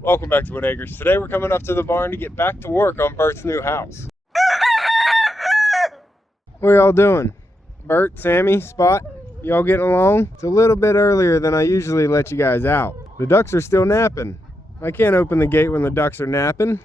Welcome back to Whitt Acres. Today we're coming up to the barn to get back to work on Burt's new house. What are y'all doing? Burt, Sammy, Spot, y'all getting along? It's a little bit earlier than I usually let you guys out. The ducks are still napping. I can't open the gate when the ducks are napping.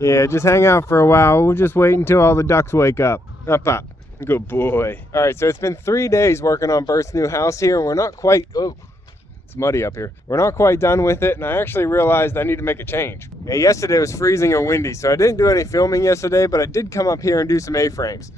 Yeah, just hang out for a while. We'll just wait until all the ducks wake up. Up, up. Good boy. All right, so it's been 3 days working on Burt's new house here, and we're not quite, oh, it's muddy up here. We're not quite done with it, and I actually realized I need to make a change. Now, yesterday was freezing and windy, so I didn't do any filming yesterday, but I did come up here and do some A-frames.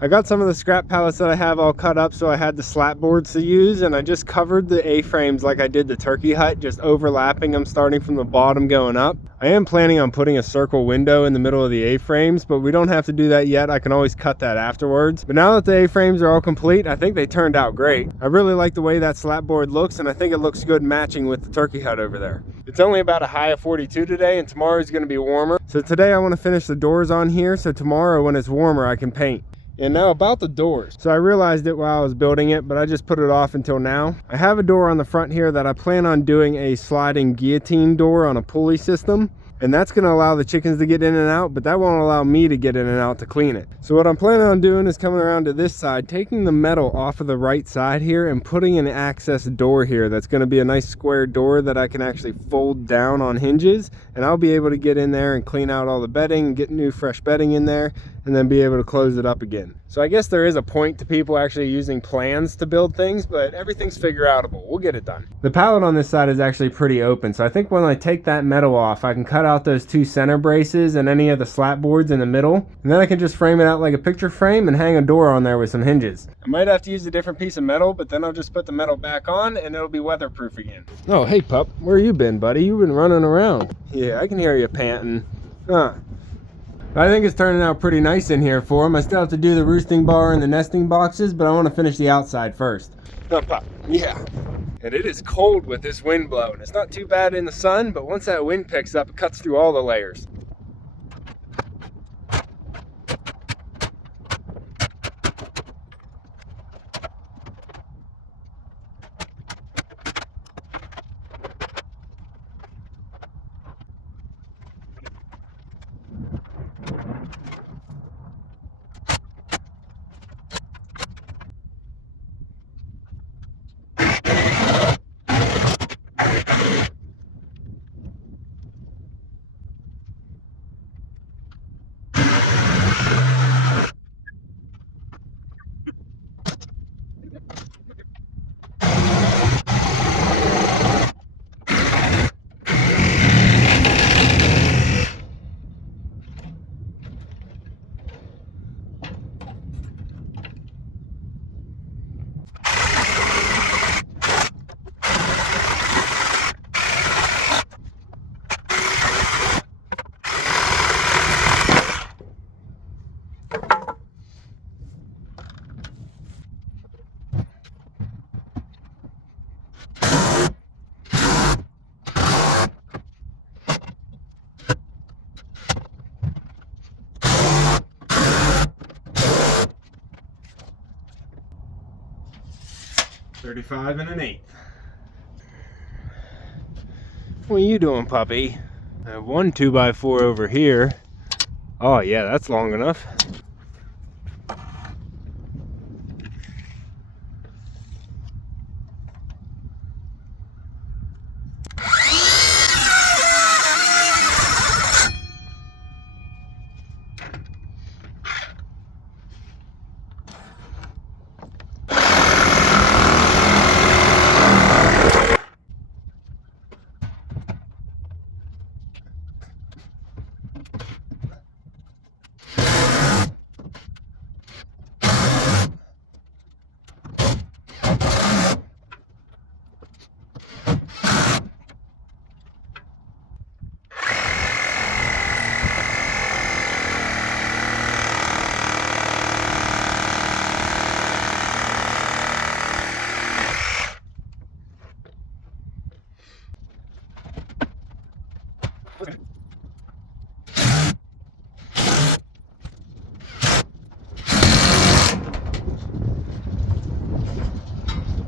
I got some of the scrap pallets that I have all cut up, so I had the slat boards to use, and I just covered the A-frames like I did the turkey hut, just overlapping them starting from the bottom going up. I am planning on putting a circle window in the middle of the A-frames, but we don't have to do that yet. I can always cut that afterwards. But now that the A-frames are all complete, I think they turned out great. I really like the way that slat board looks, and I think it looks good matching with the turkey hut over there. It's only about a high of 42 today, and tomorrow is going to be warmer. So today I want to finish the doors on here, so tomorrow when it's warmer I can paint. And now about the doors. So I realized it while I was building it, but I just put it off until now. I have a door on the front here that I plan on doing a sliding guillotine door on a pulley system. And that's going to allow the chickens to get in and out, but that won't allow me to get in and out to clean it. So what I'm planning on doing is coming around to this side, taking the metal off of the right side here and putting an access door here. That's going to be a nice square door that I can actually fold down on hinges, and I'll be able to get in there and clean out all the bedding and get new fresh bedding in there, and then be able to close it up again. So I guess there is a point to people actually using plans to build things, but everything's figure outable. We'll get it done. The pallet on this side is actually pretty open, so I think when I take that metal off, I can cut out those 2 center braces and any of the slat boards in the middle, and then I can just frame it out like a picture frame and hang a door on there with some hinges. I might have to use a different piece of metal, but then I'll just put the metal back on and it'll be weatherproof again. Oh, hey pup, where you been, buddy? You've been running around. Yeah, I can hear you panting. I think it's turning out pretty nice in here for them. I still have to do the roosting bar and the nesting boxes, but I want to finish the outside first. Yeah. And it is cold with this wind blowing. It's not too bad in the sun, but once that wind picks up, it cuts through all the layers. 35 1/8. What are you doing, puppy? I have one 2x4 over here. Oh yeah, that's long enough.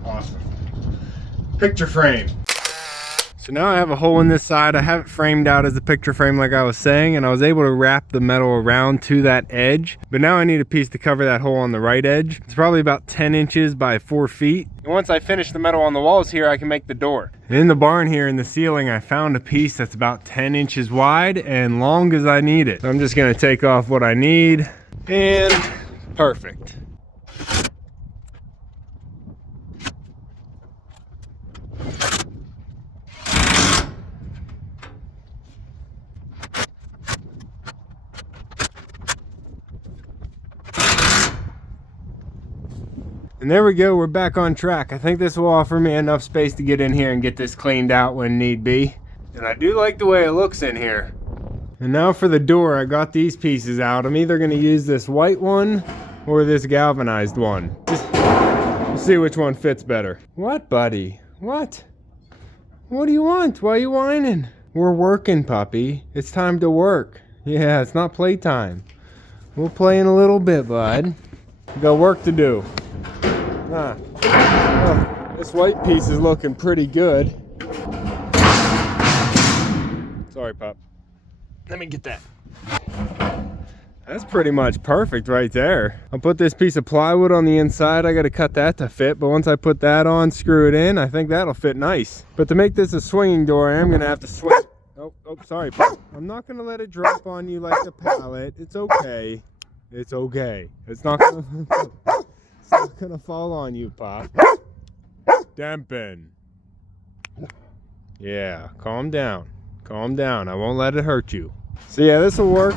Awesome. Picture frame. So now I have a hole in this side. I have it framed out as a picture frame like I was saying, and I was able to wrap the metal around to that edge. But now I need a piece to cover that hole on the right edge. It's probably about 10 inches by 4 feet. And once I finish the metal on the walls here, I can make the door. And in the barn here in the ceiling, I found a piece that's about 10 inches wide and long as I need it. So I'm just gonna take off what I need, and perfect. And there we go, we're back on track. I think this will offer me enough space to get in here and get this cleaned out when need be. And I do like the way it looks in here. And now for the door, I got these pieces out. I'm either gonna use this white one or this galvanized one. Just see which one fits better. What, buddy? What? What do you want? Why are you whining? We're working, puppy. It's time to work. Yeah, it's not playtime. We'll play in a little bit, bud. We got work to do. Well, this white piece is looking pretty good. Sorry, pup. Let me get that. That's pretty much perfect right there. I'll put this piece of plywood on the inside. I got to cut that to fit, but once I put that on, screw it in, I think that'll fit nice. But to make this a swinging door, I am going to have to swing. Oh, sorry, pup. I'm not going to let it drop on you like a pallet. It's okay. It's okay. It's not going to... It's not gonna fall on you, Pop. Dampen. Yeah, calm down. Calm down. I won't let it hurt you. So yeah, this will work.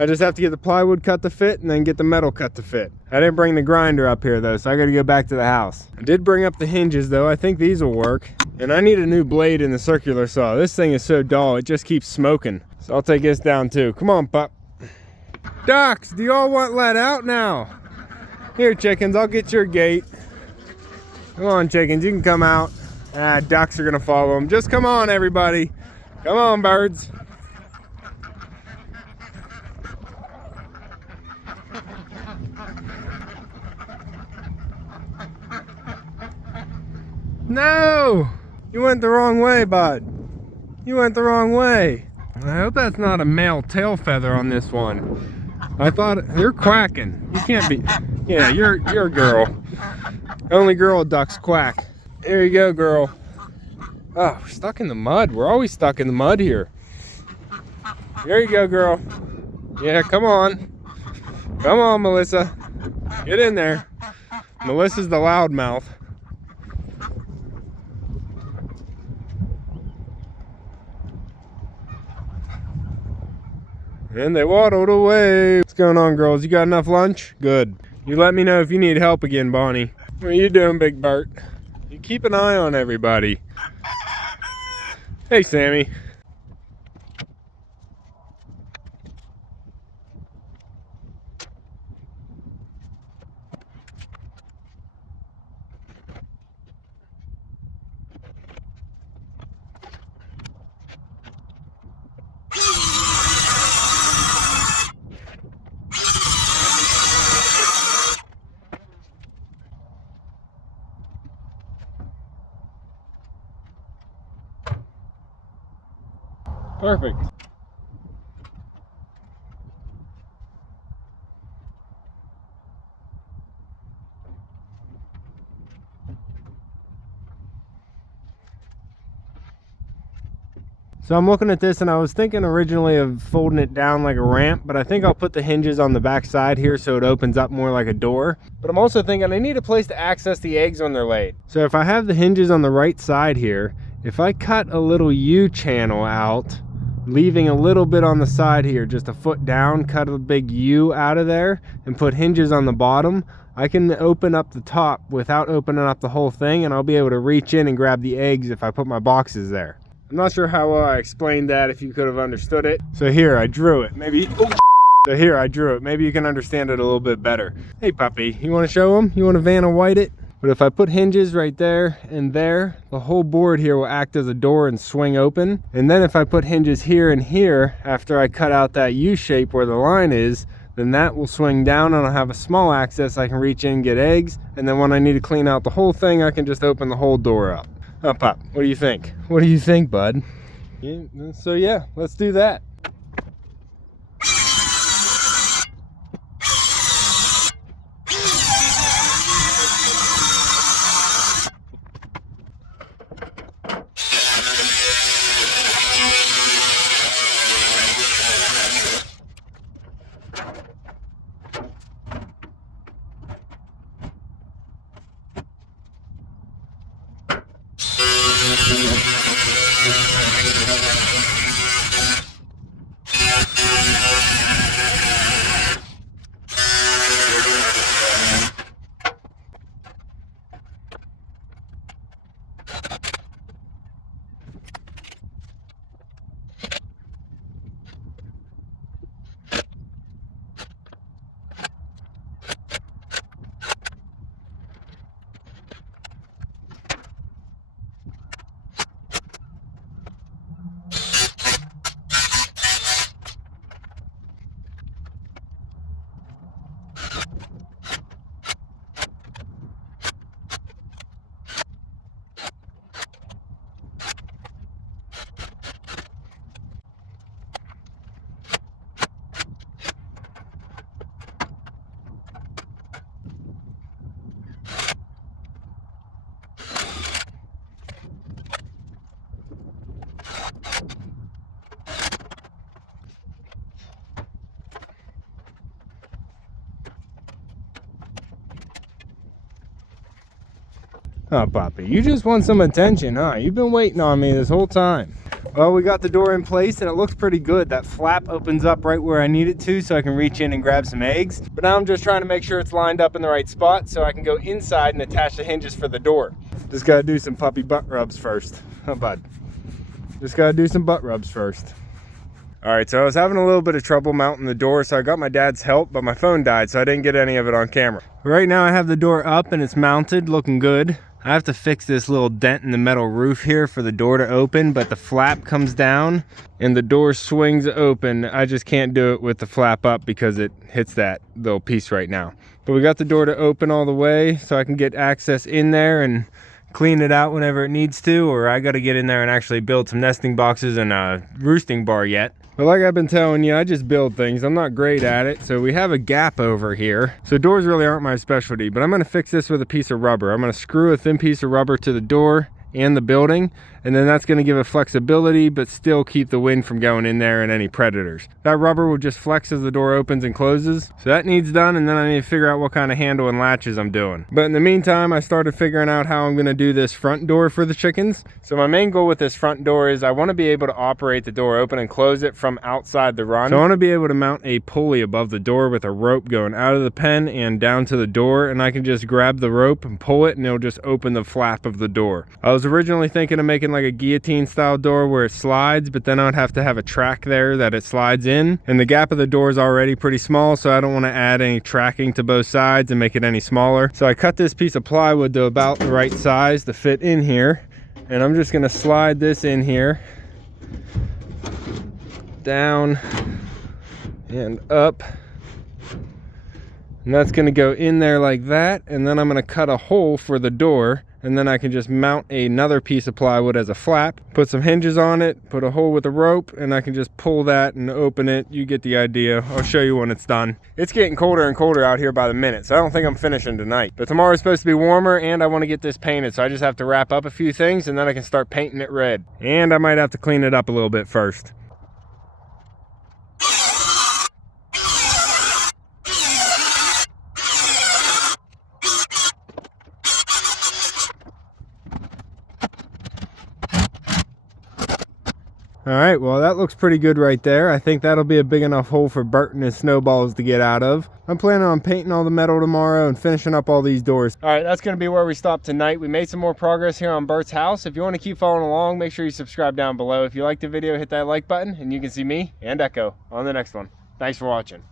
I just have to get the plywood cut to fit and then get the metal cut to fit. I didn't bring the grinder up here though, so I gotta go back to the house. I did bring up the hinges though. I think these will work. And I need a new blade in the circular saw. This thing is so dull, it just keeps smoking. So I'll take this down too. Come on, Pup. Ducks, do you all want let out now? Here, chickens, I'll get your gate. Come on, chickens, you can come out. Ducks are gonna follow them. Just come on, everybody. Come on, birds. No! You went the wrong way, bud. You went the wrong way. I hope that's not a male tail feather on this one. I thought you're quacking. You can't be. Yeah, you're a girl. Only girl ducks quack. There you go, girl. Oh, we're stuck in the mud. We're always stuck in the mud here. There you go, girl. Yeah, come on. Come on, Melissa. Get in there. Melissa's the loudmouth. And they waddled away. What's going on, girls? You got enough lunch? Good. You let me know if you need help again, Bonnie. What are you doing, Big Burt? You keep an eye on everybody. Hey, Sammy. Perfect. So I'm looking at this and I was thinking originally of folding it down like a ramp, but I think I'll put the hinges on the back side here so it opens up more like a door. But I'm also thinking I need a place to access the eggs when they're laid. So if I have the hinges on the right side here, if I cut a little U channel out, leaving a little bit on the side here, just a foot down, cut a big U out of there and put hinges on the bottom, I can open up the top without opening up the whole thing, and I'll be able to reach in and grab the eggs if I put my boxes there. I'm not sure how well I explained that, if you could have understood it. So here, I drew it. Maybe, so here, I drew it. Maybe you can understand it a little bit better. Hey puppy, you want to show them? You want to Vanna White it? But if I put hinges right there and there, the whole board here will act as a door and swing open. And then if I put hinges here and here, after I cut out that U shape where the line is, then that will swing down and I'll have a small access. I can reach in and get eggs. And then when I need to clean out the whole thing, I can just open the whole door up. Oh, Pop, what do you think? What do you think, bud? Yeah, so yeah, let's do that. Oh, Poppy, you just want some attention, huh? You've been waiting on me this whole time. Well, we got the door in place and it looks pretty good. That flap opens up right where I need it to so I can reach in and grab some eggs. But now I'm just trying to make sure it's lined up in the right spot so I can go inside and attach the hinges for the door. Just gotta do some puppy butt rubs first. Oh, bud. Just gotta do some butt rubs first. All right, so I was having a little bit of trouble mounting the door, so I got my dad's help, but my phone died, so I didn't get any of it on camera. Right now I have the door up and it's mounted, looking good. I have to fix this little dent in the metal roof here for the door to open, but the flap comes down and the door swings open. I just can't do it with the flap up because it hits that little piece right now. But we got the door to open all the way so I can get access in there and clean it out whenever it needs to, or I got to get in there and actually build some nesting boxes and a roosting bar yet. But like I've been telling you, I just build things. I'm not great at it. So we have a gap over here. So doors really aren't my specialty, but I'm going to fix this with a piece of rubber. I'm going to screw a thin piece of rubber to the door and the building, and then that's going to give it flexibility but still keep the wind from going in there and any predators. That rubber will just flex as the door opens and closes, so that needs done, and then I need to figure out what kind of handle and latches I'm doing. But in the meantime, I started figuring out how I'm going to do this front door for the chickens. So my main goal with this front door is I want to be able to operate the door open and close it from outside the run. So I want to be able to mount a pulley above the door with a rope going out of the pen and down to the door, and I can just grab the rope and pull it and it'll just open the flap of the door. I was originally thinking of making like a guillotine style door where it slides, but then I'd have to have a track there that it slides in, and the gap of the door is already pretty small, so I don't want to add any tracking to both sides and make it any smaller. So I cut this piece of plywood to about the right size to fit in here, and I'm just going to slide this in here, down and up, and that's going to go in there like that. And then I'm going to cut a hole for the door and then I can just mount another piece of plywood as a flap, put some hinges on it, put a hole with a rope, and I can just pull that and open it. You get the idea. I'll show you when it's done. It's getting colder and colder out here by the minute, so I don't think I'm finishing tonight. But tomorrow's supposed to be warmer, and I want to get this painted, so I just have to wrap up a few things, and then I can start painting it red. And I might have to clean it up a little bit first. All right, well, that looks pretty good right there. I think that'll be a big enough hole for Burt and his snowballs to get out of. I'm planning on painting all the metal tomorrow and finishing up all these doors. All right, that's gonna be where we stop tonight. We made some more progress here on Burt's house. If you wanna keep following along, make sure you subscribe down below. If you liked the video, hit that like button, and you can see me and Echo on the next one. Thanks for watching.